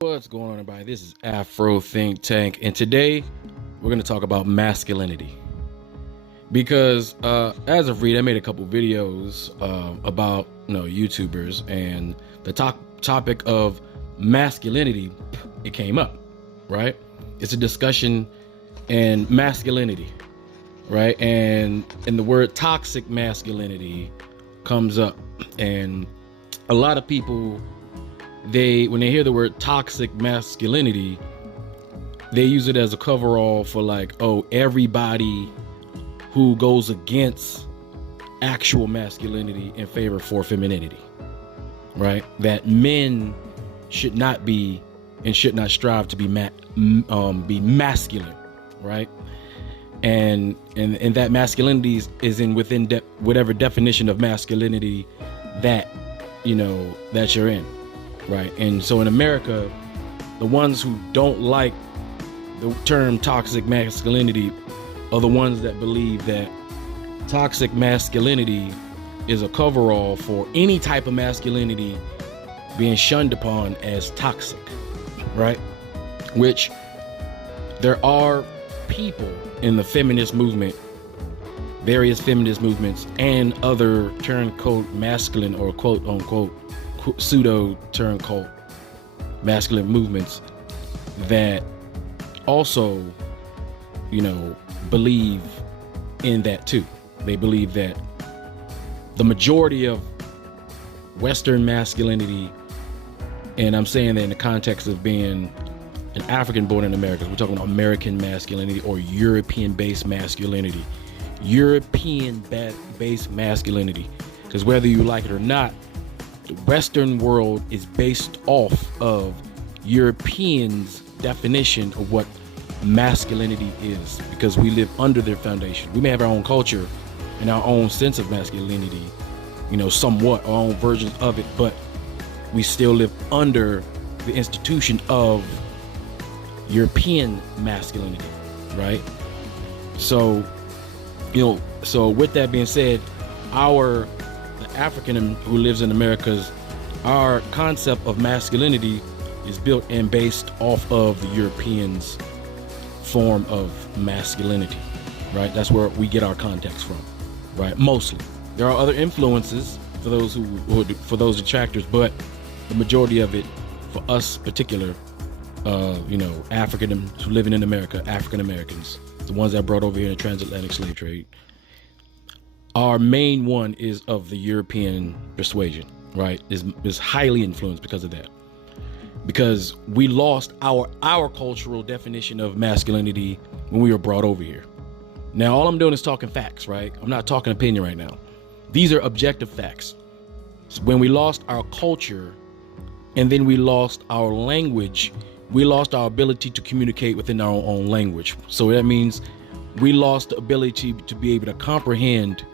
What's going on, everybody? This is Afro Think Tank, and today we're going to talk about masculinity. Because as of I made a couple videos about YouTubers, and the topic of masculinity, it came up, right? It's a discussion and masculinity, right? And the word toxic masculinity comes up, and a lot of people, when they hear the word toxic masculinity, they use it as a coverall for like, oh, everybody who goes against actual masculinity in favor for femininity, right? That men should not be and should not strive to be masculine, right? And that masculinity is within whatever definition of masculinity that that you're in. Right. And so in America, the ones who don't like the term toxic masculinity are the ones that believe that toxic masculinity is a coverall for any type of masculinity being shunned upon as toxic. Right. Which there are people in the feminist movement, various feminist movements, and other turncoat masculine or quote unquote pseudo turncoat masculine movements that also believe in that too. They believe that the majority of Western masculinity, and I'm saying that in the context of being an African born in America, we're talking about American masculinity or European based masculinity, because whether you like it or not, the Western world is based off of Europeans' definition of what masculinity is, because we live under their foundation. We may have our own culture and our own sense of masculinity, somewhat our own versions of it, but we still live under the institution of European masculinity, right? So, so with that being said, the African who lives in America's, our concept of masculinity is built and based off of the Europeans' form of masculinity, right? That's where we get our context from, right? Mostly. There are other influences for those detractors, but the majority of it, for us particular, African who living in America, African Americans, the ones that brought over here in the transatlantic slave trade, our main one is of the European persuasion, right? Is highly influenced because of that. Because we lost our cultural definition of masculinity when we were brought over here. Now, all I'm doing is talking facts, right? I'm not talking opinion right now. These are objective facts. So when we lost our culture, and then we lost our language, we lost our ability to communicate within our own language. So that means we lost the ability to be able to comprehend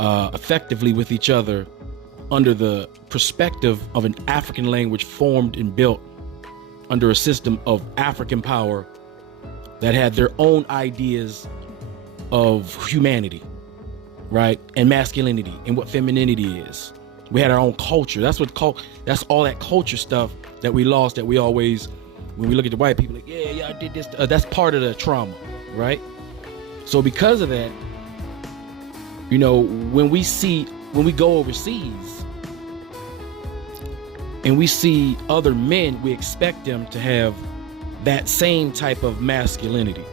effectively with each other under the perspective of an African language formed and built under a system of African power that had their own ideas of humanity, right? And masculinity and what femininity is. We had our own culture. That's all that culture stuff that we lost, that we always, when we look at the white people, like, yeah, I did this. That's part of the trauma, right? So because of that, when we go overseas and we see other men, we expect them to have that same type of masculinity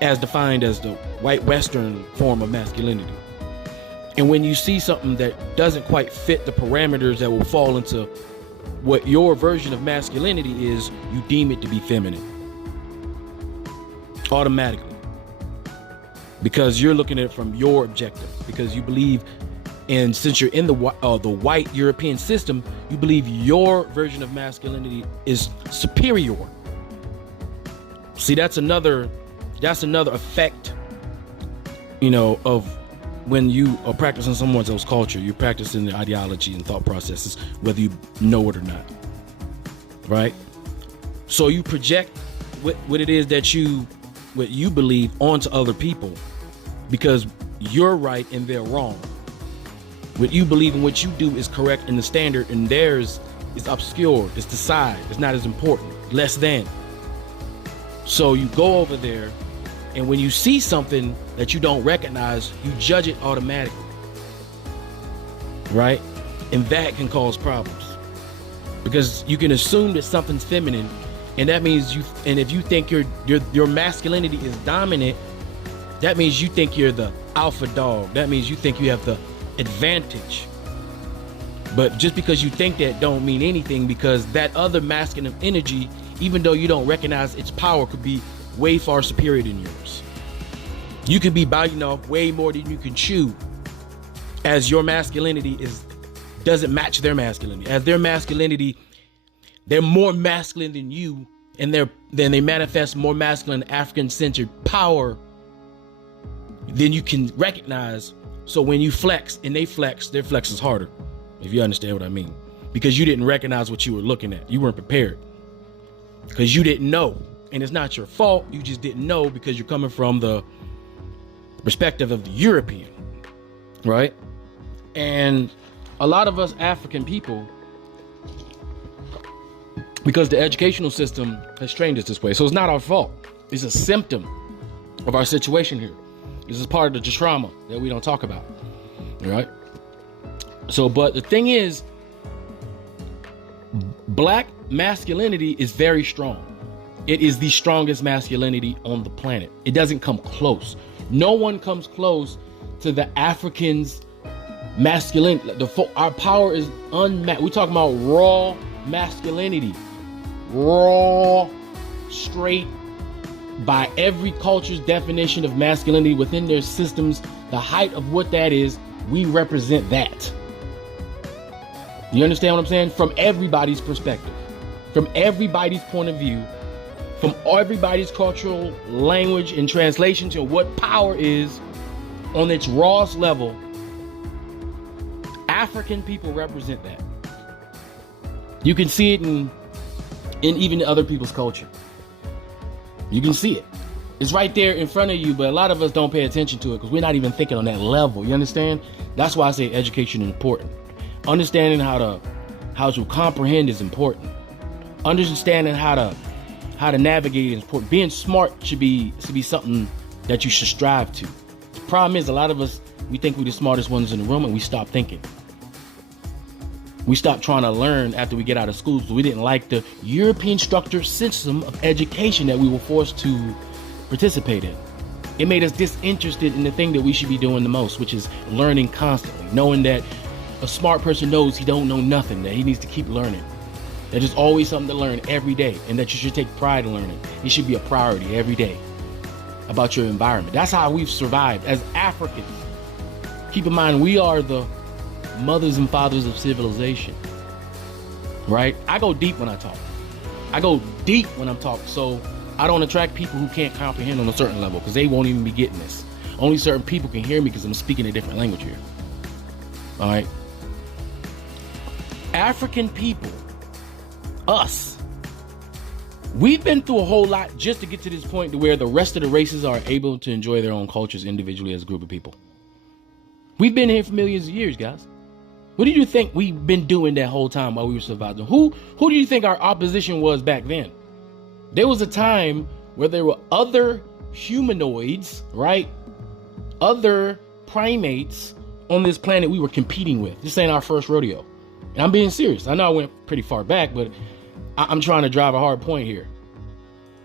as defined as the white Western form of masculinity. And when you see something that doesn't quite fit the parameters that will fall into what your version of masculinity is, you deem it to be feminine automatically, because you're looking at it from your objective, because you believe, and since you're in the white European system, you believe your version of masculinity is superior. See, that's another effect, of when you are practicing someone else's culture. You're practicing the ideology and thought processes, whether you know it or not, right? So you project what it is that what you believe onto other people, because you're right and they're wrong. What you believe and what you do is correct in the standard, and theirs is obscure, it's the side, it's not as important, less than. So you go over there, and when you see something that you don't recognize, you judge it automatically, right? And that can cause problems, because you can assume that something's feminine, and that means if you think your masculinity is dominant, that means you think you're the alpha dog. That means you think you have the advantage. But just because you think that don't mean anything, because that other masculine energy, even though you don't recognize its power, could be way far superior than yours. You could be biting off way more than you can chew, as your masculinity doesn't match their masculinity. As their masculinity, they're more masculine than you, and then they manifest more masculine African-centered power than you can recognize. So when you flex and they flex, their flex is harder, if you understand what I mean. Because you didn't recognize what you were looking at. You weren't prepared. Because you didn't know. And it's not your fault. You just didn't know, because you're coming from the perspective of the European, right? And a lot of us African people, because the educational system has trained us this way. So it's not our fault. It's a symptom of our situation here. This is part of the trauma that we don't talk about, right? So, but the thing is, black masculinity is very strong. It is the strongest masculinity on the planet. It doesn't come close. No one comes close to the Africans' masculinity. Our power is unmatched. We're talking about raw masculinity. Raw, straight, by every culture's definition of masculinity within their systems, the height of what that is, we represent that. You understand what I'm saying? From everybody's perspective, from everybody's point of view, from everybody's cultural language and translation to what power is on its rawest level, African people represent that. You can see it in even other people's culture. You can see it. It's right there in front of you, but a lot of us don't pay attention to it because we're not even thinking on that level. You understand? That's why I say education is important. Understanding how to comprehend is important. Understanding how to navigate is important. Being smart should be something that you should strive to. The problem is, a lot of us, we think we're the smartest ones in the room, and we stop thinking. We stopped trying to learn after we get out of school, so we didn't like the European structured system of education that we were forced to participate in. It made us disinterested in the thing that we should be doing the most, which is learning constantly, knowing that a smart person knows he don't know nothing, that he needs to keep learning. That there's always something to learn every day, and that you should take pride in learning. It should be a priority every day about your environment. That's how we've survived as Africans. Keep in mind, we are the mothers and fathers of civilization, right? I go deep when I talk. I go deep when I'm talking, so I don't attract people who can't comprehend on a certain level, because they won't even be getting this. Only certain people can hear me because I'm speaking a different language here. All right? African people, us, we've been through a whole lot just to get to this point to where the rest of the races are able to enjoy their own cultures individually as a group of people. We've been here for millions of years, guys. What do you think we've been doing that whole time while we were surviving? Who do you think our opposition was back then? There was a time where there were other humanoids, right? Other primates on this planet we were competing with. This ain't our first rodeo. And I'm being serious. I know I went pretty far back, but I'm trying to drive a hard point here.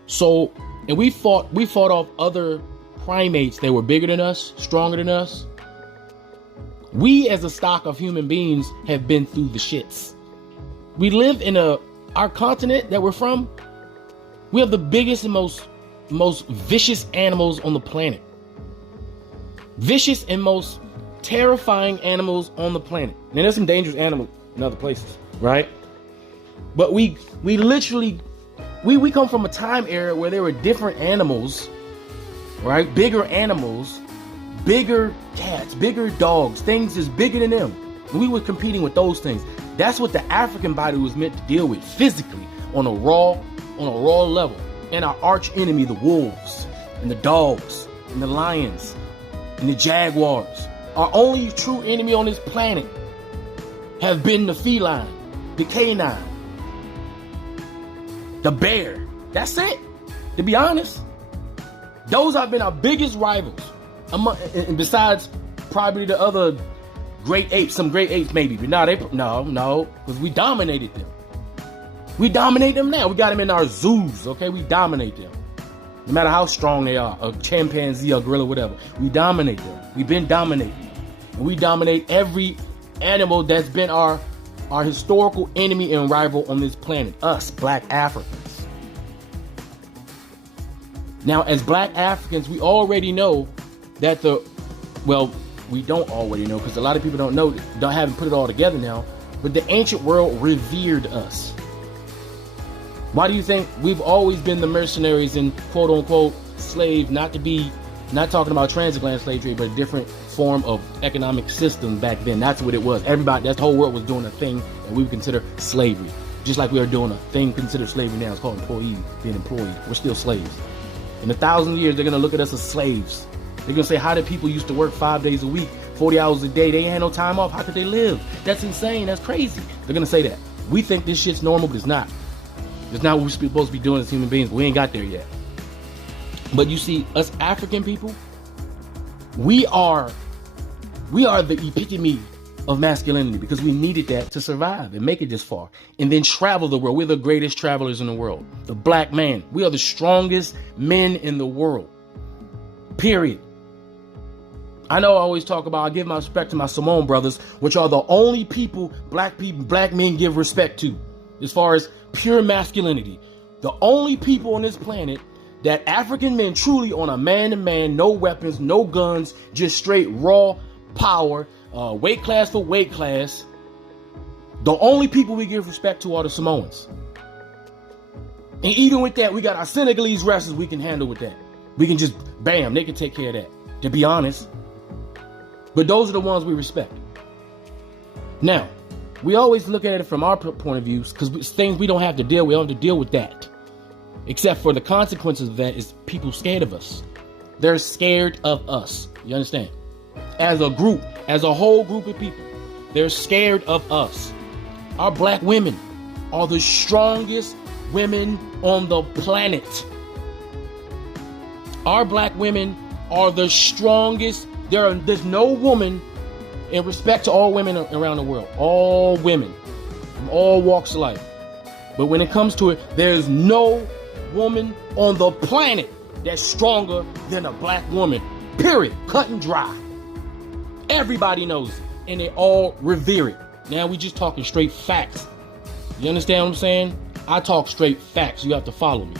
So, and we fought off other primates that were bigger than us, stronger than us. We as a stock of human beings have been through the shits. We live in our continent that we're from. We have the biggest and most vicious animals on the planet. Vicious and most terrifying animals on the planet. Now, there's some dangerous animals in other places, right? But we literally come from a time era where there were different animals, right? Bigger animals, bigger cats, bigger dogs, things is bigger than them. And we were competing with those things. That's what the African body was meant to deal with physically on a raw level. And our arch enemy, the wolves and the dogs and the lions and the jaguars, our only true enemy on this planet have been the feline. the canine, the bear. That's it. To be honest, those have been our biggest rivals. And besides probably the other great apes, some great apes maybe, but no, because we dominated them. We dominate them now. We got them in our zoos, okay? We dominate them. No matter how strong they are, a chimpanzee, a gorilla, whatever. We dominate them. We've been dominating. And we dominate every animal that's been our historical enemy and rival on this planet. Us, black Africans. Now, as black Africans, we already know that we don't already know because a lot of people haven't put it all together now, but the ancient world revered us. Why do you think we've always been the mercenaries and quote unquote slave, not talking about transatlantic slave trade, but a different form of economic system back then? That's what it was. Everybody, that whole world was doing a thing that we would consider slavery. Just like we are doing a thing considered slavery now. It's called employee, being employed. We're still slaves. In 1,000 years, they're going to look at us as slaves. They're going to say, how did people used to work 5 days a week, 40 hours a day? They ain't had no time off. How could they live? That's insane. That's crazy. They're going to say that. We think this shit's normal, but it's not. It's not what we're supposed to be doing as human beings. We ain't got there yet. But you see, us African people, we are the epitome of masculinity because we needed that to survive and make it this far and then travel the world. We're the greatest travelers in the world. The black man. We are the strongest men in the world. Period. I know I always talk about, I give my respect to my Samoan brothers, which are the only people, black men give respect to as far as pure masculinity. The only people on this planet that African men truly on a man-to-man, no weapons, no guns, just straight raw power, weight class for weight class. The only people we give respect to are the Samoans. And even with that, we got our Senegalese wrestlers we can handle with that. We can just, bam, they can take care of that, to be honest. But those are the ones we respect. Now, we always look at it from our point of view because it's things we don't have to deal with. We don't have to deal with that. Except for the consequences of that is people scared of us. They're scared of us. You understand? As a group, as a whole group of people, they're scared of us. Our black women are the strongest women on the planet. Our black women are the strongest. There's no woman, in respect to all women around the world, all women from all walks of life. But when it comes to it, there's no woman on the planet that's stronger than a black woman. Period. Cut and dry. Everybody knows it, and they all revere it. Now we just talking straight facts. You understand what I'm saying? I talk straight facts. You have to follow me.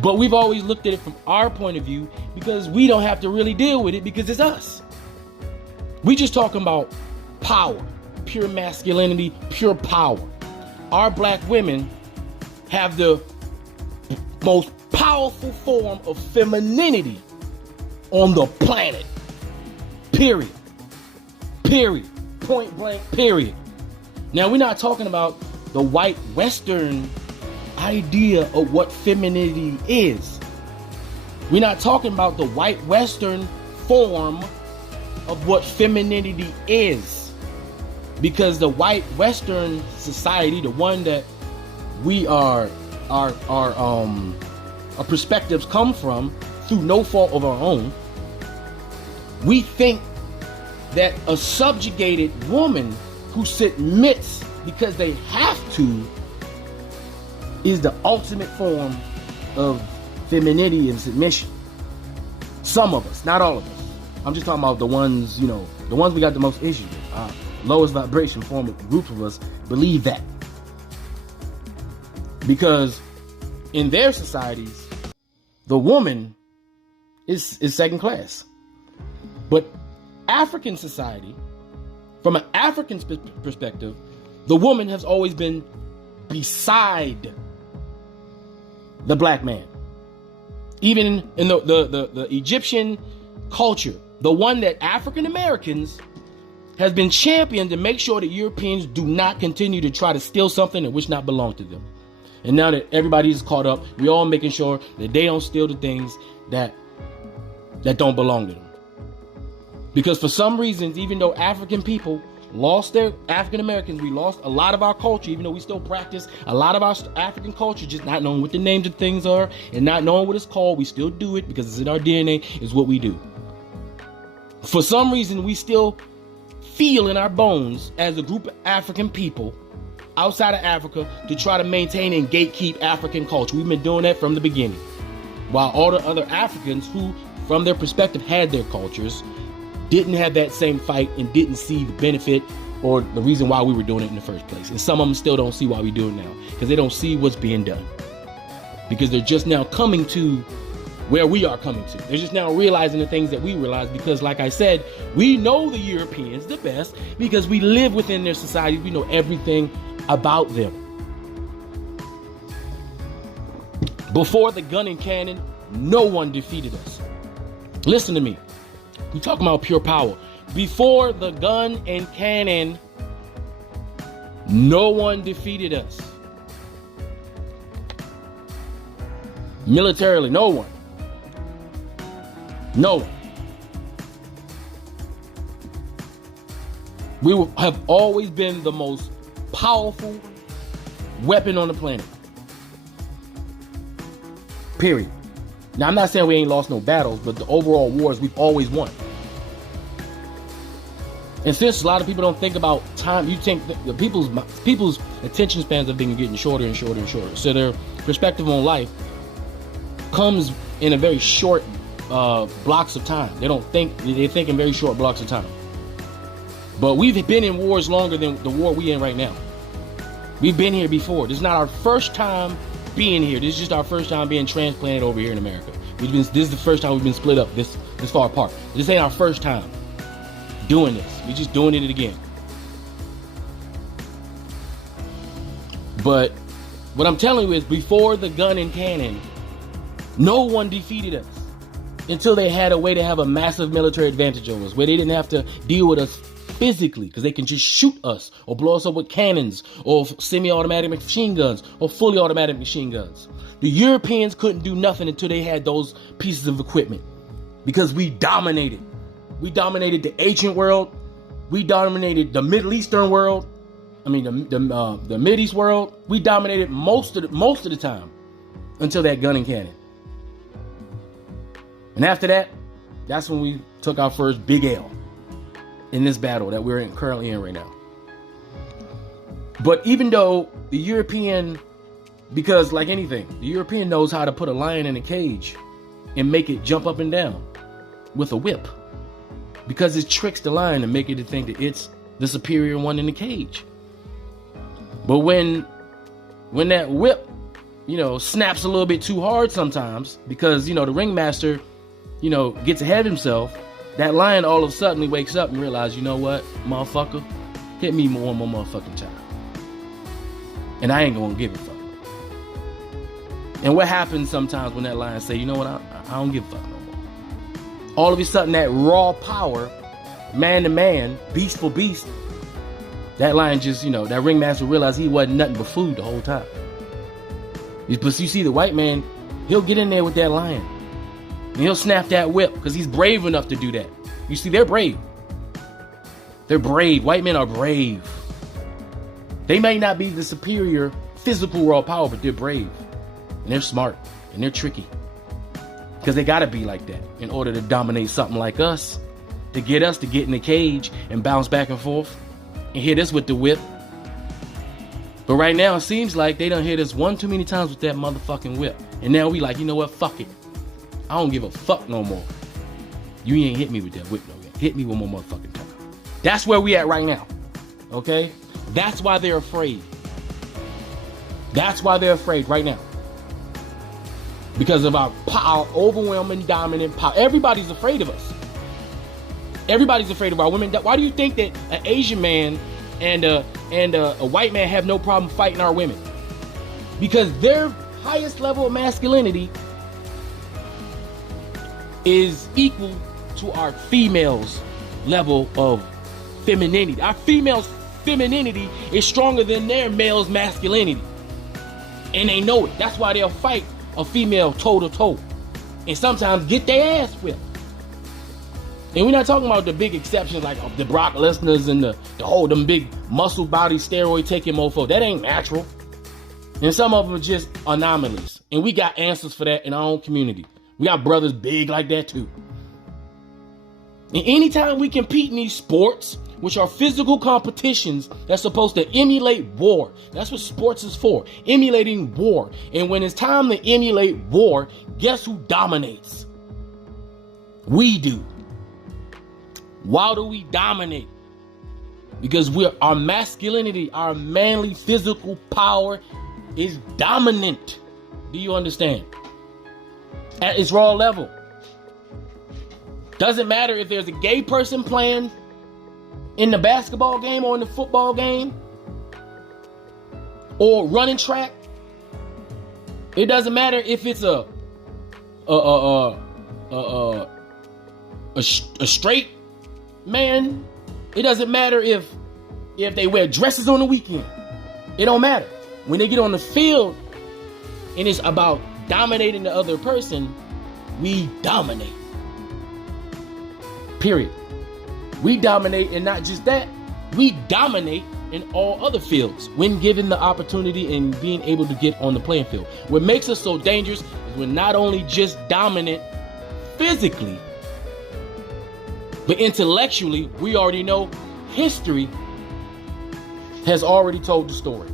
But we've always looked at it from our point of view because we don't have to really deal with it because it's us. We just talking about power, pure masculinity, pure power. Our black women have the most powerful form of femininity on the planet. Period. Period. Point blank, period. Now, we're not talking about the white Western idea of what femininity is. We're not talking about the white Western form of what femininity is. Because the white Western society, the one that we our perspectives come from through no fault of our own, we think that a subjugated woman who submits because they have to is the ultimate form of femininity and submission. Some of us, not all of us. I'm just talking about the ones, the ones we got the most issues with. Lowest vibration form of groups of us believe that. Because in their societies, the woman is second class. But African society, from an African perspective, the woman has always been beside the black man. Even in the Egyptian culture, the one that African Americans has been championed to make sure that Europeans do not continue to try to steal something that which not belong to them. And now that everybody's caught up, we're all making sure that they don't steal the things that don't belong to them. Because for some reasons, even though African people lost their African Americans. We lost a lot of our culture, even though we still practice a lot of our African culture, just not knowing what the names of things are and not knowing what it's called. We still do it because it's in our DNA, is what we do. For some reason, we still feel in our bones as a group of African people outside of Africa to try to maintain and gatekeep African culture. We've been doing that from the beginning. While all the other Africans who, from their perspective, had their cultures, didn't have that same fight and didn't see the benefit or the reason why we were doing it in the first place. And some of them still don't see why we do it now, because they don't see what's being done. Because they're just now coming to where we are coming to. They're just now realizing the things that we realize, because like I said, we know the Europeans the best because we live within their societies. We know everything about them. Before the gun and cannon, no one defeated us. Listen to me. We're talking about pure power. Before the gun and cannon, no one defeated us. Militarily, no one. No one. We have always been the most powerful weapon on the planet. Period. Now, I'm not saying we ain't lost no battles, but the overall wars we've always won. And since a lot of people don't think about time, you think the people's attention spans have been getting shorter and shorter and shorter. So their perspective on life comes in a very short blocks of time. They think in very short blocks of time. But we've been in wars longer than the war we're in right now. We've been here before. This is not our first time being here. This is just our first time being transplanted over here in America. This is the first time we've been split up this far apart. This ain't our first time doing this. We're just doing it again. But what I'm telling you is, before the gun and cannon, no one defeated us until they had a way to have a massive military advantage over us, where they didn't have to deal with us physically, because they can just shoot us or blow us up with cannons or semi-automatic machine guns or fully automatic machine guns. The Europeans couldn't do nothing until they had those pieces of equipment, because we dominated. We dominated the ancient world. We dominated the Middle Eastern world. I mean, the Mideast world. We dominated most of the time until that gun and cannon. And after that, that's when we took our first big L in this battle that we're currently in right now. But even though the European, because like anything, the European knows how to put a lion in a cage and make it jump up and down with a whip, because it tricks the lion to make it to think that it's the superior one in the cage. But when that whip, snaps a little bit too hard sometimes, because, the ringmaster, gets ahead of himself, that lion all of a sudden wakes up and realizes, you know what, motherfucker, hit me one more motherfucking time. And I ain't gonna give a fuck. And what happens sometimes when that lion say, you know what, I don't give a fuck no more. All of a sudden, that raw power, man to man, beast for beast, that lion just, that ringmaster realized he wasn't nothing but food the whole time. But you see, the white man, he'll get in there with that lion. And he'll snap that whip, because he's brave enough to do that. You see, they're brave. They're brave. White men are brave. They may not be the superior physical raw power, but they're brave. And they're smart. And they're tricky. Because they got to be like that in order to dominate something like us. To get us to get in the cage and bounce back and forth. And hit us with the whip. But right now, it seems like they done hit us one too many times with that motherfucking whip. And now we like, you know what? Fuck it. I don't give a fuck no more. You ain't hit me with that whip no more. Hit me one more motherfucking time. That's where we at right now. Okay? That's why they're afraid. That's why they're afraid right now. Because of our power, overwhelming, dominant power. Everybody's afraid of us. Everybody's afraid of our women. Why do you think that an Asian man and a white man have no problem fighting our women? Because their highest level of masculinity is equal to our females' level of femininity. Our females' femininity is stronger than their male's masculinity. And they know it. That's why they'll fight a female toe to toe. And sometimes get their ass whipped. And we're not talking about the big exceptions like the Brock Lesnar's and the whole them big muscle body steroid taking mofo. That ain't natural. And some of them are just anomalies. And we got answers for that in our own community. We got brothers big like that too. And anytime we compete in these sports, which are physical competitions that's supposed to emulate war. That's what sports is for, emulating war. And when it's time to emulate war, guess who dominates? We do. Why do we dominate? Because our masculinity, our manly physical power is dominant. Do you understand? At its raw level. Doesn't matter if there's a gay person playing in the basketball game or in the football game or running track. It doesn't matter if it's a straight man. It doesn't matter if they wear dresses on the weekend. It don't matter. When they get on the field and it's about dominating the other person, we dominate. Period. We dominate, and not just that, we dominate in all other fields when given the opportunity and being able to get on the playing field. What makes us so dangerous is we're not only just dominant physically, but intellectually. We already know history has already told the story.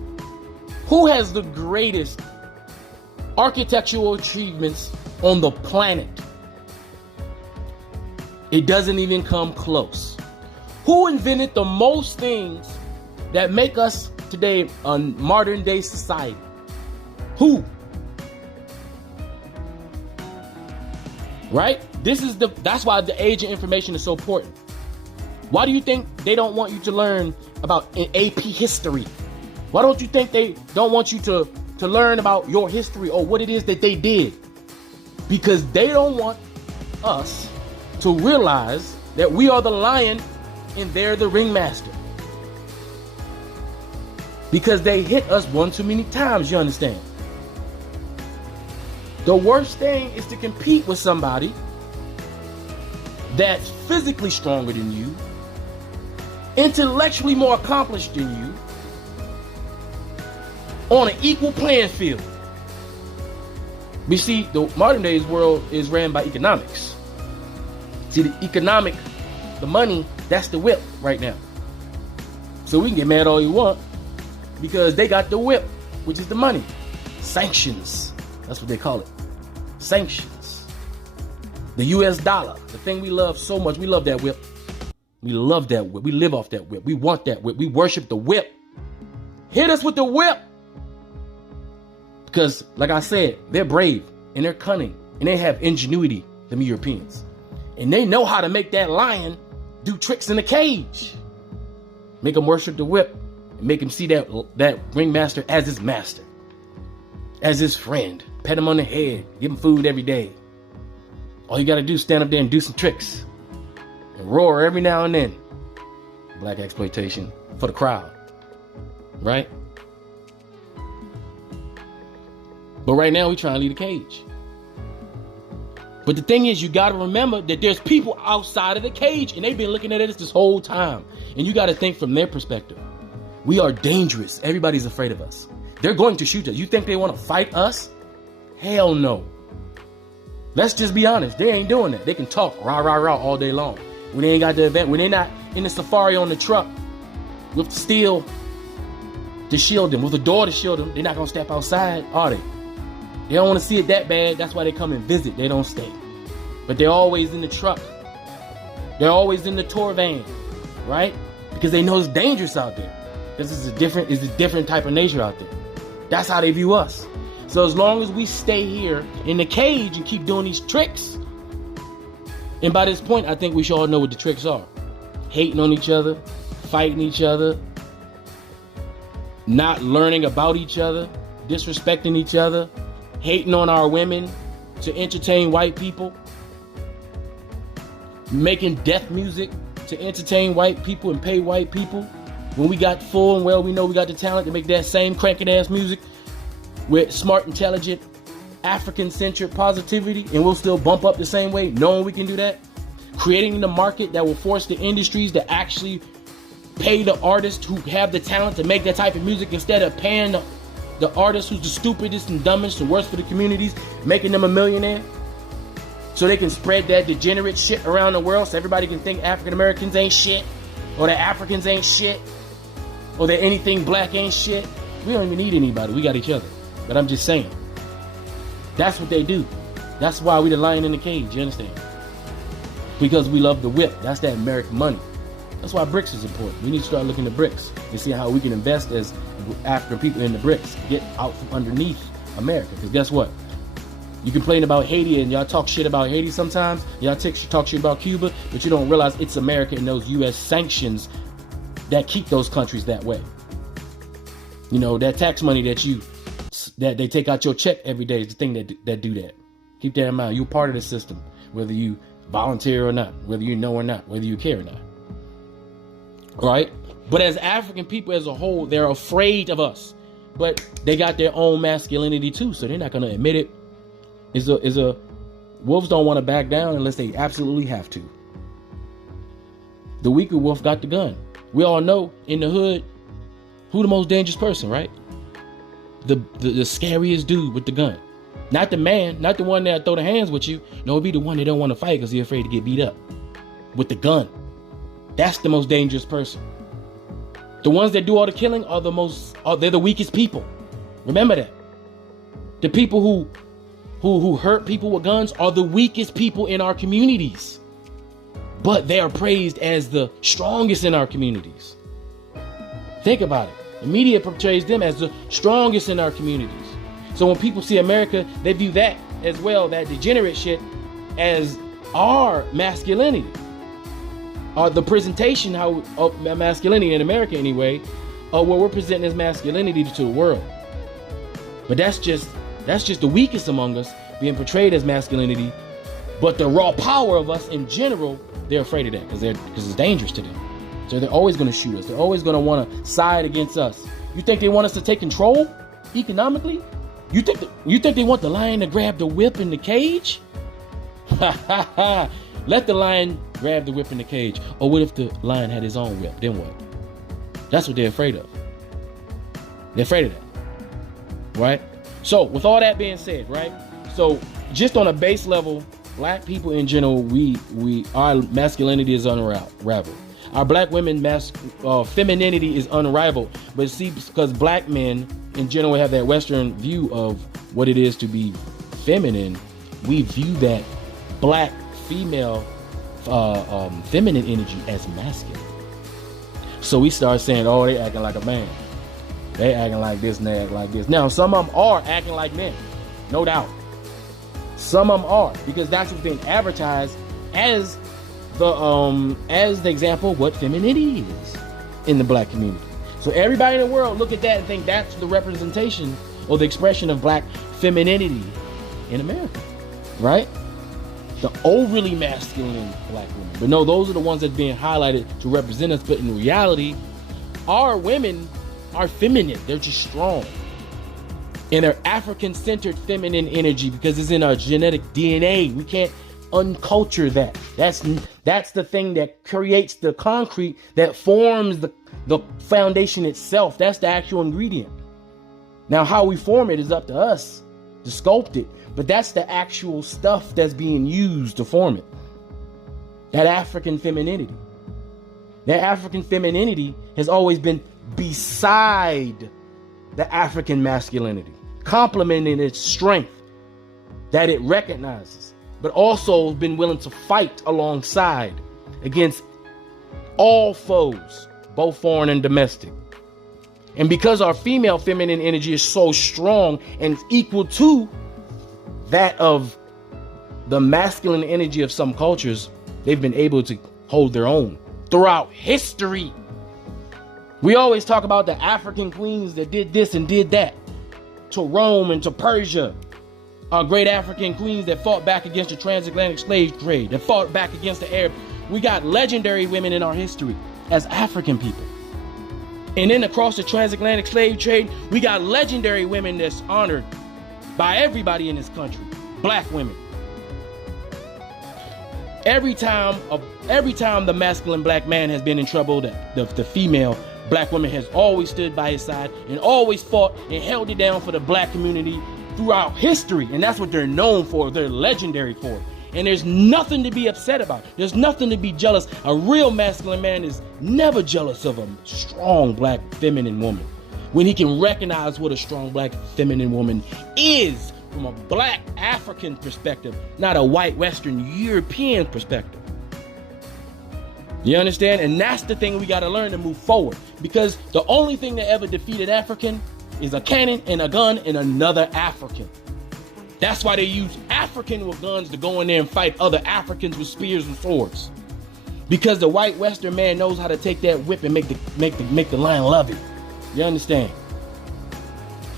Who has the greatest architectural achievements on the planet? It doesn't even come close. Who invented the most things that make us today a modern day society? Who? Right? That's why the age of information is so important. Why do you think they don't want you to learn about AP history? Why don't you think they don't want you to learn about your history or what it is that they did? Because they don't want us to realize that we are the lion and they're the ringmaster. Because they hit us one too many times, you understand? The worst thing is to compete with somebody that's physically stronger than you, intellectually more accomplished than you, on an equal playing field. We see the modern days world is ran by economics. See, the money, that's the whip right now. So we can get mad all you want because they got the whip, which is the money. Sanctions, that's what they call it. Sanctions. The US dollar, the thing we love so much, we love that whip. We love that whip. We live off that whip. We want that whip. We worship the whip. Hit us with the whip. Because, like I said, they're brave and they're cunning and they have ingenuity, them Europeans. And they know how to make that lion do tricks in the cage. Make him worship the whip and make him see that ringmaster as his master, as his friend. Pet him on the head, give him food every day. All you got to do is stand up there and do some tricks and roar every now and then. Black exploitation for the crowd, right? But right now we trying to leave the cage. But the thing is, you got to remember that there's people outside of the cage and they've been looking at us this whole time. And you got to think from their perspective. We are dangerous. Everybody's afraid of us. They're going to shoot us. You think they want to fight us? Hell no. Let's just be honest. They ain't doing that. They can talk rah, rah, rah all day long. When they ain't got the event, when they're not in the safari on the truck with the steel to shield them, with the door to shield them, they're not going to step outside, are they? They don't want to see it that bad. That's why they come and visit. They don't stay. But they're always in the truck. They're always in the tour van, right? Because they know it's dangerous out there. This is a different type of nature out there. That's how they view us. So as long as we stay here in the cage and keep doing these tricks, and by this point, I think we should all know what the tricks are. Hating on each other, fighting each other, not learning about each other, disrespecting each other, hating on our women to entertain white people, making death music to entertain white people and pay white people, when we got full and well we know we got the talent to make that same cranking ass music with smart, intelligent, African-centric positivity, and we'll still bump up the same way knowing we can do that. creating the market that will force the industries to actually pay the artists who have the talent to make that type of music, instead of paying the artist who's the stupidest and dumbest and worst for the communities, making them a millionaire so they can spread that degenerate shit around the world, so everybody can think African Americans ain't shit, or that Africans ain't shit, or that anything black ain't shit. We don't even need anybody. We got each other. But I'm just saying, that's what they do. That's why we the lion in the cage, you understand? Because we love the whip. That's that American money. That's why BRICS is important. We need to start looking at BRICS and see how we can invest as African people in the BRICS. Get out from underneath America. Because guess what? You complain about Haiti and y'all talk shit about Haiti sometimes. Y'all talk shit about Cuba, but you don't realize it's America and those U.S. sanctions that keep those countries that way. You know, that tax money that they take out your check every day is the thing that do that. Keep that in mind. You're part of the system, whether you volunteer or not, whether you know or not, whether you care or not. Right? But as African people as a whole, they're afraid of us. But they got their own masculinity too, so they're not going to admit it. Wolves don't want to back down unless they absolutely have to. The weaker wolf got the gun. We all know in the hood who the most dangerous person, right? The scariest dude with the gun. Not the man, not the one that throw the hands with you. No, it'd be the one that don't want to fight because he's afraid to get beat up with the gun. That's the most dangerous person. The ones that do all the killing are they're the weakest people. Remember that. The people who hurt people with guns are the weakest people in our communities. But they are praised as the strongest in our communities. Think about it. The media portrays them as the strongest in our communities. So when people see America, they view that as well, that degenerate shit, as our masculinity. Or the presentation of masculinity in America anyway, or what we're presenting as masculinity to the world. But that's just the weakest among us being portrayed as masculinity. But the raw power of us in general, they're afraid of that because it's dangerous to them. So they're always going to shoot us. They're always going to want to side against us. You think they want us to take control economically? You think they want the lion to grab the whip in the cage? Let the lion grab the whip in the cage. Or what if the lion had his own whip? Then what? That's what they're afraid of. They're afraid of that. Right? So with all that being said, right? So just on a base level, black people in general, our masculinity is unraveled. Our black women femininity is unrivaled. But see, because black men in general have that Western view of what it is to be feminine, we view that black female feminine energy as masculine. So we start saying, oh, they acting like a man. They acting like this and they act like this. Now, some of them are acting like men, no doubt. Some of them are, because that's what's being advertised as the example of what femininity is in the black community. So everybody in the world look at that and think that's the representation or the expression of black femininity in America, right? The overly masculine black women. But no, those are the ones that's being highlighted to represent us. But in reality, our women are feminine. They're just strong. And they're African-centered feminine energy because it's in our genetic DNA. We can't unculture that. That's the thing that creates the concrete that forms the foundation itself. That's the actual ingredient. Now, how we form it is up to us to sculpt it. But that's the actual stuff that's being used to form it. That African femininity. That African femininity has always been beside the African masculinity, complementing its strength that it recognizes, but also been willing to fight alongside against all foes, both foreign and domestic. And because our female feminine energy is so strong and equal to that of the masculine energy of some cultures, they've been able to hold their own throughout history. We always talk about the African queens that did this and did that to Rome and to Persia. Our great African queens that fought back against the transatlantic slave trade, that fought back against the Arab. We got legendary women in our history as African people. And then across the transatlantic slave trade, we got legendary women that's honored by everybody in this country. Black women. Every time the masculine black man has been in trouble, the female black woman has always stood by his side and always fought and held it down for the black community throughout history. And that's what they're known for. They're legendary for. And there's nothing to be upset about. There's nothing to be jealous. A real masculine man is never jealous of a strong black feminine woman, when he can recognize what a strong black feminine woman is from a black African perspective, not a white Western European perspective. You understand? And that's the thing we got to learn to move forward, because the only thing that ever defeated African is a cannon and a gun and another African. That's why they use African with guns to go in there and fight other Africans with spears and swords, because the white Western man knows how to take that whip and make the lion love it. You understand?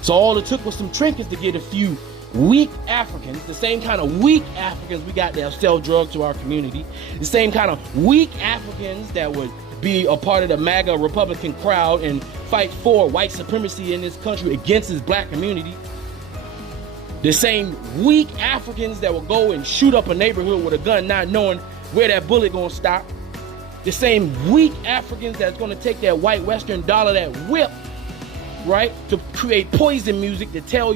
So all it took was some trinkets to get a few weak Africans, the same kind of weak Africans we got that sell drugs to our community, the same kind of weak Africans that would be a part of the MAGA Republican crowd and fight for white supremacy in this country against this black community. The same weak Africans that will go and shoot up a neighborhood with a gun not knowing where that bullet gonna stop. The same weak Africans that's gonna take that white Western dollar, that whip, right, to create poison music to tell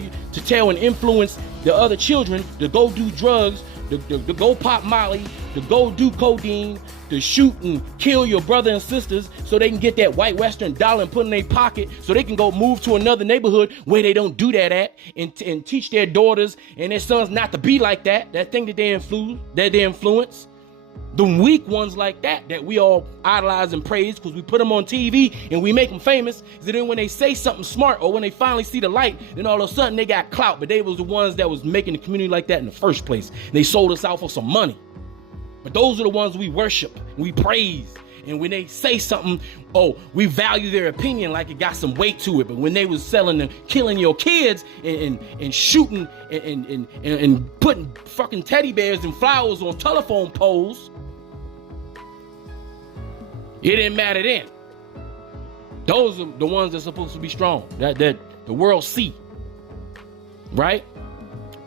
and influence the other children to go do drugs, to go pop Molly, to go do codeine, to shoot and kill your brother and sisters so they can get that white Western dollar and put in their pocket so they can go move to another neighborhood where they don't do that at, and teach their daughters and their sons not to be like that thing that they influence. The weak ones like that we all idolize and praise because we put them on TV and we make them famous. So then when they say something smart or when they finally see the light, then all of a sudden they got clout. But they was the ones that was making the community like that in the first place. They sold us out for some money. But those are the ones we worship, we praise. And when they say something, oh, we value their opinion like it got some weight to it. But when they was selling and killing your kids and shooting and putting fucking teddy bears and flowers on telephone poles, it didn't matter then. Those are the ones that's supposed to be strong, that the world see, right?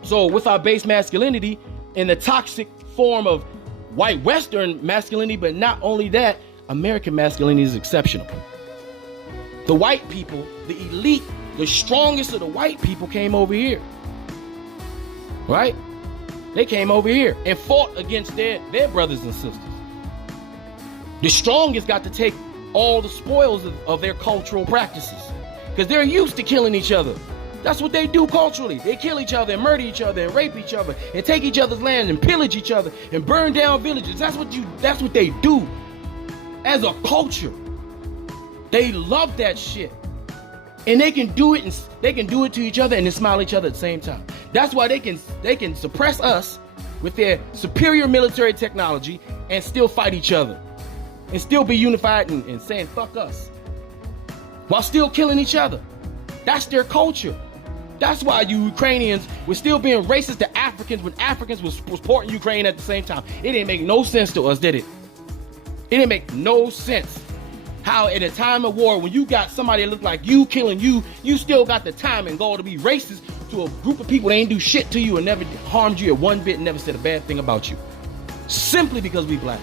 So with our base masculinity and the toxic form of white Western masculinity, but not only that, American masculinity is exceptional. The white people, the elite, the strongest of the white people came over here, right? They came over here and fought against their brothers and sisters. The strongest got to take all the spoils of their cultural practices because they're used to killing each other. That's what they do culturally. They kill each other and murder each other and rape each other and take each other's land and pillage each other and burn down villages. That's what they do as a culture. They love that shit. And they can do it, and they can do it to each other and then smile at each other at the same time. That's why they can suppress us with their superior military technology and still fight each other and still be unified and saying fuck us while still killing each other. That's their culture. That's why you Ukrainians were still being racist to Africans when Africans was supporting Ukraine at the same time. It didn't make no sense to us, did it? It didn't make no sense how at a time of war, when you got somebody that looked like you killing you, you still got the time and goal to be racist to a group of people that ain't do shit to you and never harmed you at one bit and never said a bad thing about you. Simply because we black.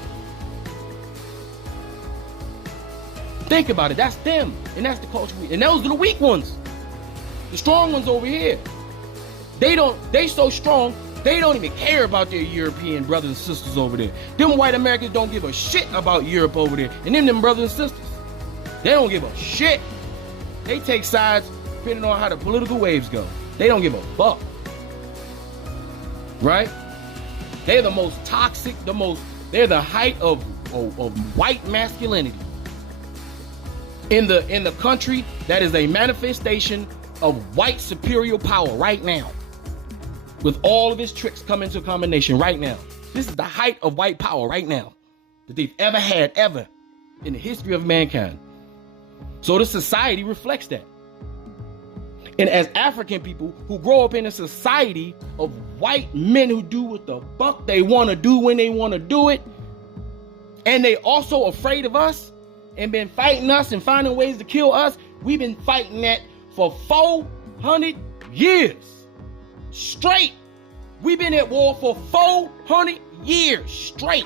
Think about it. That's them. And that's the culture. And those are the weak ones. The strong ones over here. They so strong, they don't even care about their European brothers and sisters over there. Them white Americans don't give a shit about Europe over there. And them brothers and sisters. They don't give a shit. They take sides depending on how the political waves go. They don't give a fuck. Right? They're the most toxic, they're the height of white masculinity. In the country that is a manifestation of white superior power right now, with all of its tricks coming to a combination right now. This is the height of white power right now that they've ever had, ever in the history of mankind. So the society reflects that. And as African people who grow up in a society of white men who do what the fuck they want to do when they want to do it, and they also afraid of us and been fighting us and finding ways to kill us, we've been fighting that for 400 years straight. We've been at war for 400 years straight.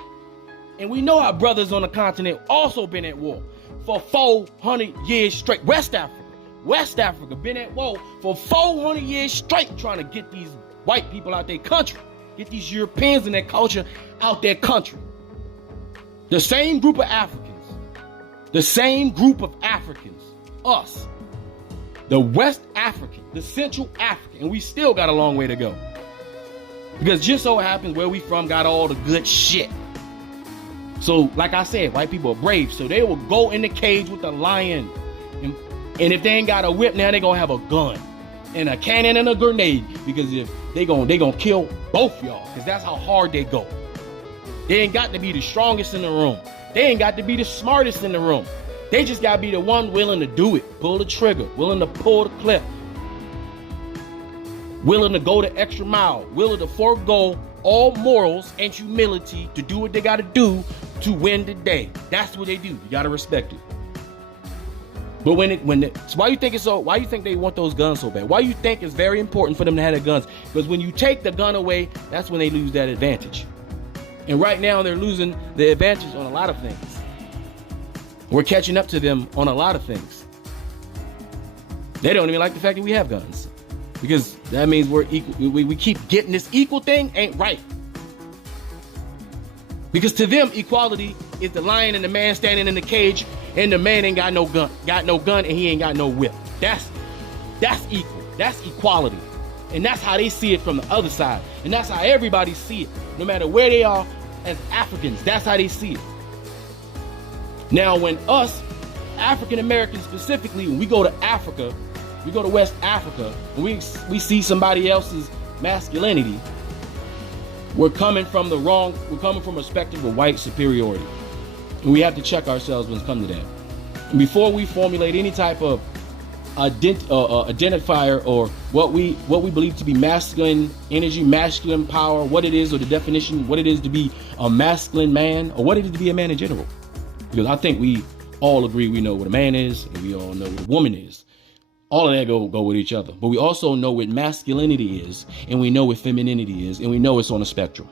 And we know our brothers on the continent also been at war for 400 years straight. West Africa been at war for 400 years straight trying to get these white people out their country. Get these Europeans and their culture out their country. The same group of Africans. The same group of Africans. Us. The West African. The Central African. And we still got a long way to go. Because just so happens where we from got all the good shit. So, like I said, white people are brave. So they will go in the cage with the lion. And if they ain't got a whip, now they gonna have a gun. And a cannon and a grenade. Because if they gonna kill both y'all. Because that's how hard they go. They ain't got to be the strongest in the room. They ain't got to be the smartest in the room. They just gotta be the one willing to do it. Pull the trigger. Willing to pull the clip. Willing to go the extra mile. Willing to forego all morals and humility to do what they gotta do to win the day. That's what they do. You gotta respect it. But so why you think they want those guns so bad? Why you think it's very important for them to have the guns? Because when you take the gun away, that's when they lose that advantage. And right now they're losing the advantage on a lot of things. We're catching up to them on a lot of things. They don't even like the fact that we have guns. Because that means we're equal. We keep getting this equal thing ain't right. Because to them, equality is the lion and the man standing in the cage, and the man ain't got no gun, and he ain't got no whip. That's equal. That's equality. And that's how they see it from the other side. And that's how everybody see it. No matter where they are as Africans, that's how they see it. Now, when us, African Americans specifically, when we go to Africa, we go to West Africa, and we see somebody else's masculinity, we're coming from a spectrum of white superiority. And we have to check ourselves when it comes to that. And before we formulate any type of identifier or what we believe to be masculine energy, masculine power, what it is, or the definition, what it is to be a masculine man, or what it is to be a man in general. Because I think we all agree we know what a man is, and we all know what a woman is. All of that go with each other. But we also know what masculinity is, and we know what femininity is, and we know it's on a spectrum.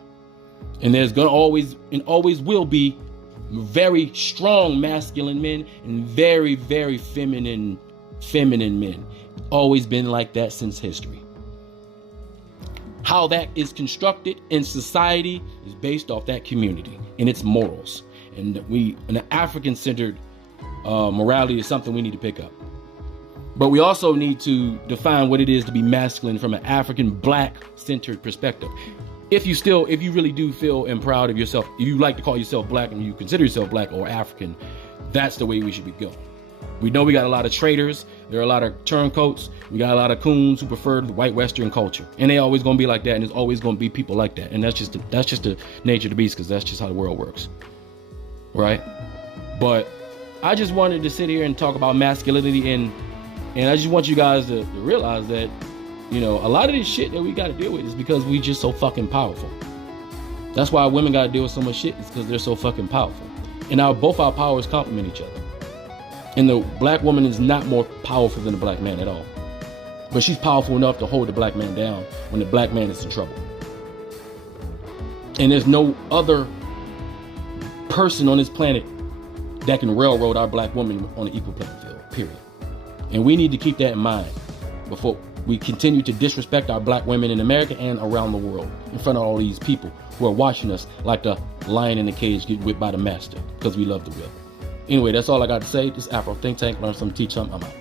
And there's gonna always will be very strong masculine men and very, very feminine men. Always been like that since history. How that is constructed in society is based off that community and its morals. And an African-centered morality is something we need to pick up. But we also need to define what it is to be masculine from an African black-centered perspective. If you really do feel and proud of yourself, if you like to call yourself black and you consider yourself black or African, that's the way we should be going. We know we got a lot of traitors. There are a lot of turncoats. We got a lot of coons who prefer the white Western culture, and they always gonna be like that. And there's always gonna be people like that, and that's just the nature of the beast, because that's just how the world works, right? But I just wanted to sit here and talk about masculinity, and I just want you guys to realize that, you know, a lot of this shit that we got to deal with is because we just so fucking powerful. That's why women got to deal with so much shit, is because they're so fucking powerful, and both our powers complement each other. And the black woman is not more powerful than the black man at all. But she's powerful enough to hold the black man down when the black man is in trouble. And there's no other person on this planet that can railroad our black woman on an equal playing field, period. And we need to keep that in mind before we continue to disrespect our black women in America and around the world in front of all these people who are watching us like the lion in the cage get whipped by the master because we love the whip. Anyway, that's all I got to say. This is Afro Think Tank. Learn something, teach something. I'm out.